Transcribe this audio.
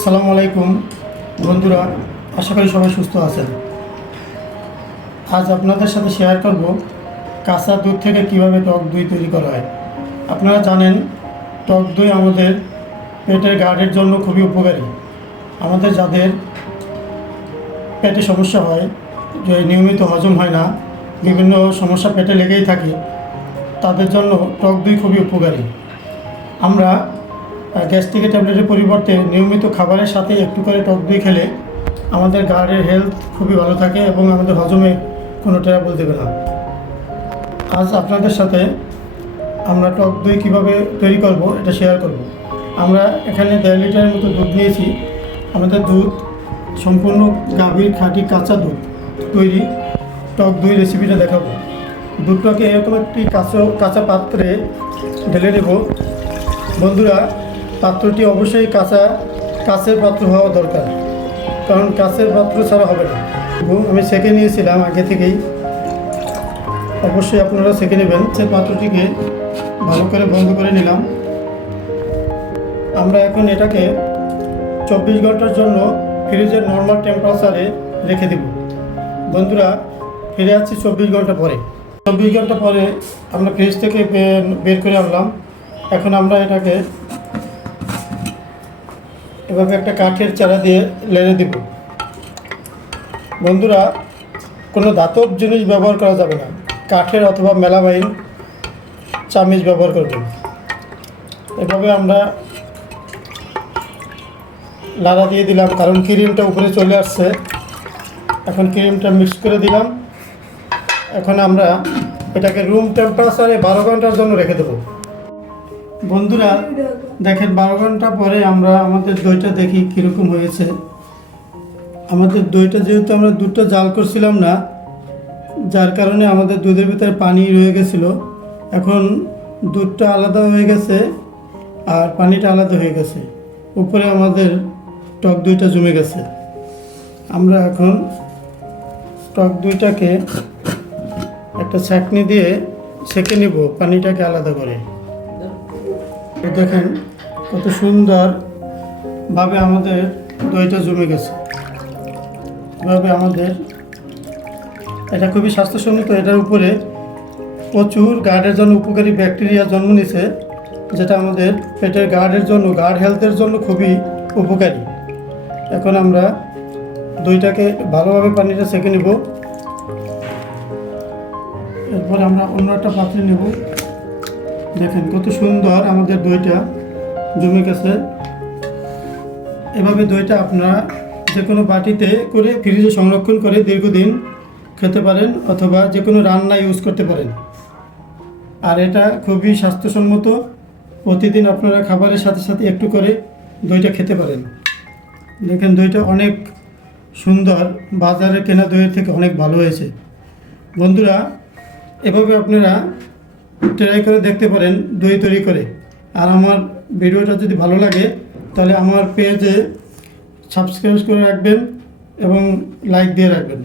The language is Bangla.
আসসালামু আলাইকুম বন্ধুরা, আশা করি সবাই সুস্থ আছেন। আজ আপনাদের সাথে শেয়ার করব কাঁচা দুধ থেকে কিভাবে টক দই তৈরি করা হয়। আপনারা জানেন টক দই আমাদের পেটের গার্ডের জন্য খুবই উপকারী। আমাদের যাদের পেটে সমস্যা হয়, যে নিয়মিত হজম হয় না, বিভিন্ন সমস্যা পেটে লেগেই থাকে, তাদের জন্য টক দই খুবই উপকারী। আমরা গ্যাস্ট্রিকের ট্যাবলেটের পরিবর্তে নিয়মিত খাবারের সাথে একটু করে টক দই খেলে আমাদের গার্ডের হেলথ খুবই ভালো থাকে এবং আমাদের হজমে কোনো ট্রাবল দেবে না। আজ আপনাদের সাথে আমরা টক দই কীভাবে তৈরি করব এটা শেয়ার করব। আমরা এখানে 1.5 লিটারের মতো দুধ নিয়েছি। আমাদের দুধ সম্পূর্ণ গাভীর খাঁটি কাঁচা দুধ তৈরি টক দই রেসিপিটা দেখাবো। দুধটাকে এরকম একটি কাঁচা পাত্রে ঢেলে নেব। বন্ধুরা, পাত্রটি অবশ্যই কাঁচের পাত্র হওয়া দরকার, কারণ কাঁচের পাত্র ছাড়া হবে না। আমি সেঁকে নিয়েছিলাম আগে থেকেই, অবশ্যই আপনারা সেঁকে নেবেন। সে পাত্রটিকে ভালো করে বন্ধ করে নিলাম। আমরা এখন এটাকে 24 ঘন্টার জন্য ফ্রিজের নর্মাল টেম্পারেচারে রেখে দেব। বন্ধুরা, ফিরে আসছি 24 ঘন্টা পরে। 24 ঘন্টা পরে আমরা ফ্রিজ থেকে বের করে আনলাম। এখন আমরা এটাকে এভাবে একটা কাঠের চারা দিয়ে লেড়ে দেব। বন্ধুরা, কোনো ধাতব জিনিস ব্যবহার করা যাবে না, কাঠের অথবা মেলামাইন চামিচ ব্যবহার করবেন। এভাবে আমরা লাড়া দিয়ে দিলাম, কারণ ক্রিমটা উপরে চলে আসছে। এখন ক্রিমটা মিক্স করে দিলাম। এখন আমরা এটাকে রুম টেম্পারেচারে 12 ঘন্টার জন্য রেখে দেবো। বন্ধুরা দেখেন, 12 ঘন্টা পরে আমরা আমাদের দইটা দেখি কীরকম হয়েছে। আমাদের দইটা, যেহেতু আমরা দুধটা জাল করছিলাম না, যার কারণে আমাদের দুধের ভিতরে পানি রয়ে গেছিলো। এখন দুধটা আলাদা হয়ে গেছে আর পানিটা আলাদা হয়ে গেছে, উপরে আমাদের টক দইটা জমে গেছে। আমরা এখন টক দইটাকে একটা ছাঁকনি দিয়ে ছেঁকে নিব পানিটাকে আলাদা করে। দেখেন কত সুন্দরভাবে আমাদের দইটা জমে গেছে। এভাবে আমাদের এটা খুবই স্বাস্থ্যসম্মত। এটার উপরে প্রচুর গার্ডের জন্য উপকারী ব্যাকটেরিয়া জন্ম নিছে, যেটা আমাদের পেটের গার্ডের জন্য, গার্ড হেলথের জন্য খুবই উপকারী। এখন আমরা দইটাকে ভালোভাবে পানিটা ছেঁকে নেব। এরপর আমরা অন্য একটা পাত্রে নেব। দেখেন কত সুন্দর আমাদের দইটা জমে গেছে। এভাবে দইটা আপনারা যে কোনো বাটিতে করে ফ্রিজে সংরক্ষণ করে দীর্ঘদিন খেতে পারেন, অথবা যে কোনো রান্না ইউজ করতে পারেন। আর এটা খুবই স্বাস্থ্যসম্মত। প্রতিদিন আপনারা খাবারের সাথে সাথে একটু করে দইটা খেতে পারেন। দেখেন দইটা অনেক সুন্দর, বাজারে কেনা দইয়ের থেকে অনেক ভালো হয়েছে। বন্ধুরা, এভাবে আপনারা ট্রাই করে দেখতে পারেন দই তৈরি করে। আর আমার ভিডিওটা যদি ভালো লাগে তাহলে আমার পেজে সাবস্ক্রাইব করে রাখবেন এবং লাইক দিয়ে রাখবেন।